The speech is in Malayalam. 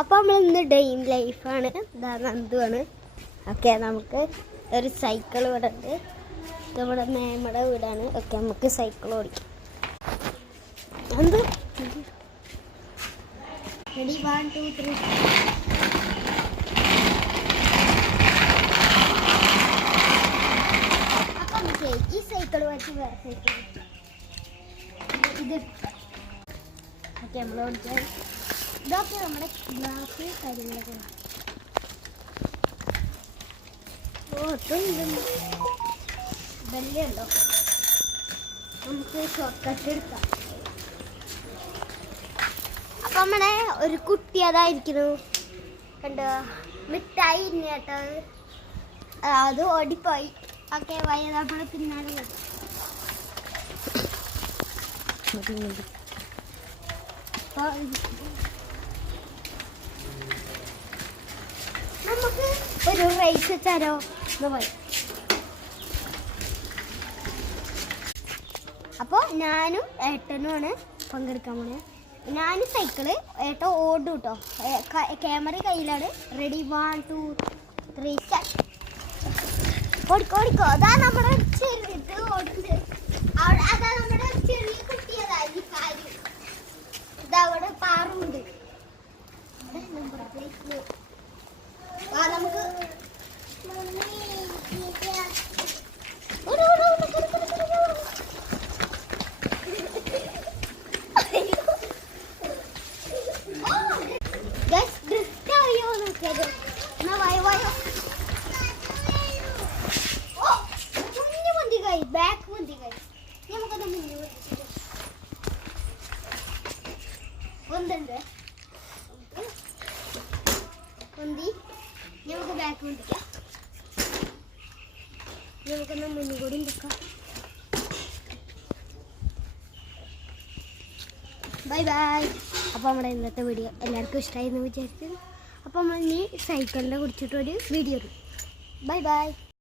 അപ്പോൾ നമ്മൾ ഇന്ന് ഡേ ഇൻ ലൈഫാണ്. ഇതാ നന്ദുവാണ്. ഓക്കെ, നമുക്ക് ഒരു സൈക്കിൾ ഇവിടെ ഉണ്ട്. നമ്മുടെ മേമ്മയുടെ വീടാണ്. ഓക്കെ, നമുക്ക് സൈക്കിൾ ഓടിക്കാം. എന്ത് റെഡി 1 2 3. അപ്പം നമുക്ക് ഈ സൈക്കിൾ വെച്ച് വേറെ സൈക്കിൾ ഇത് ഓക്കെ നമ്മൾ ഓടിച്ചാൽ ഇതൊക്കെ നമ്മുടെ ഗ്ലാസ് കാര്യങ്ങളൊക്കെ ബെല്ലുണ്ടോ, നമുക്ക് ഷോർട്ട് കട്ട് എടുക്കാം. അപ്പം നമ്മുടെ ഒരു കുട്ടി അതായിരിക്കുന്നു കണ്ടോ, മിഠായി കേട്ടോ, അത് ഓടിപ്പോയി. ഓക്കെ, വയ്യതാപ്പഴ പിന്നാലെ നമുക്ക് ഒരു റേസ് വെച്ചാലോ എന്ന് പറയും. അപ്പോൾ ഞാനും ഏട്ടനുമാണ് പങ്കെടുക്കാൻ പോണേ. ഞാൻ സൈക്കിള്, ഏട്ടൻ ഓടും കേട്ടോ. ക്യാമറ കയ്യിലാണ്. റെഡി 1 2 3 ഓടിക്കോ ഓടിക്കോ. അതാ നമ്മുടെ ചെറിയത് ഓടുന്നത്. അവിടെ അതാ നമ്മുടെ ചെറിയ കുട്ടി. അതായി കാര്യം ഇതവിടെ പാറുണ്ട്. നമുക്ക് ബാക്ക് മുന്തി കൈ നമുക്കൊന്ന് മുന്നിൽ ഒന്നുണ്ട് മുന്തി. നമുക്ക് ബാക്ക് മുന്തിക്കാം. നമുക്കൊന്ന് മുന്നിൽ കൂടി നിൽക്കാം. Bye bye. അപ്പോൾ നമ്മുടെ ഇന്നത്തെ വീഡിയോ എല്ലാവർക്കും ഇഷ്ടമായി എന്ന് വിചാരിക്കുന്നു. അപ്പോൾ നമ്മൾ ഇനി സൈക്കിളിനെ കുറിച്ചിട്ടൊരു വീഡിയോ ഇടും. Bye bye.